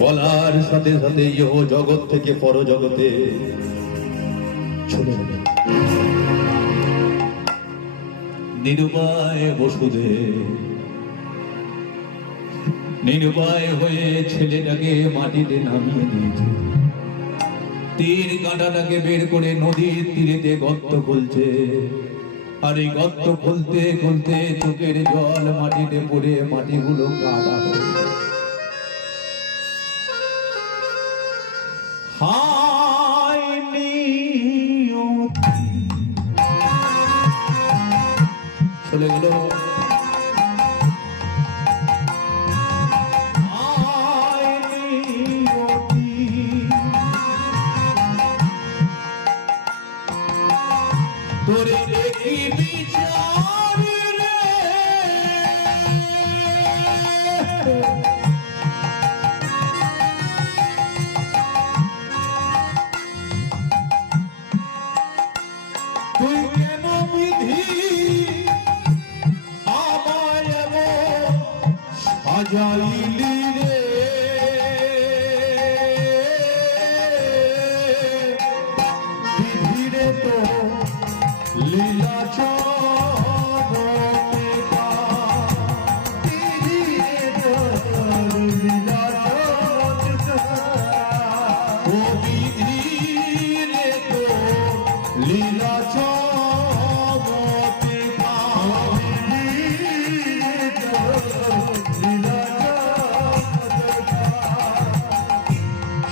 বলার সাথে সাথে ইহ জগৎ থেকে পর জগতে চলে যাবে। নিরুপায় বসুদেব নিরুপায় হয়ে ছেলেটাকে মাটিতে নামিয়ে দিয়েছে। তীর কাঁটাটাকে বের করে নদীর তীরেতে গর্ত খুলছে। আর এই গর্ত খুলতে খুলতে চোখের জল মাটিতে পড়ে মাটিগুলো কাদা হয়ে চলে গেল। তোরে দেখি বিচার রে তুই কেন বিধি আমায় সাজাইলি রে বিধিরে তো লীলা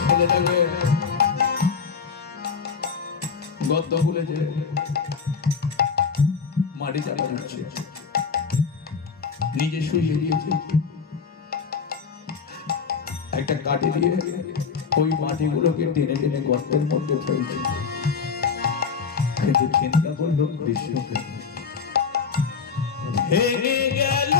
ছেলেটাকে গদ্য খুলেছে, মাটি চাপা দিচ্ছে, নিজে শুয়ে দিয়েছে, একটা কাঠি দিয়ে ওই মাটিগুলোকে টেনে টেনে গর্তের মধ্যে ফেলছে। কিন্তু চিন্তা করলো বিষ্ণুকে ভেঙে গেল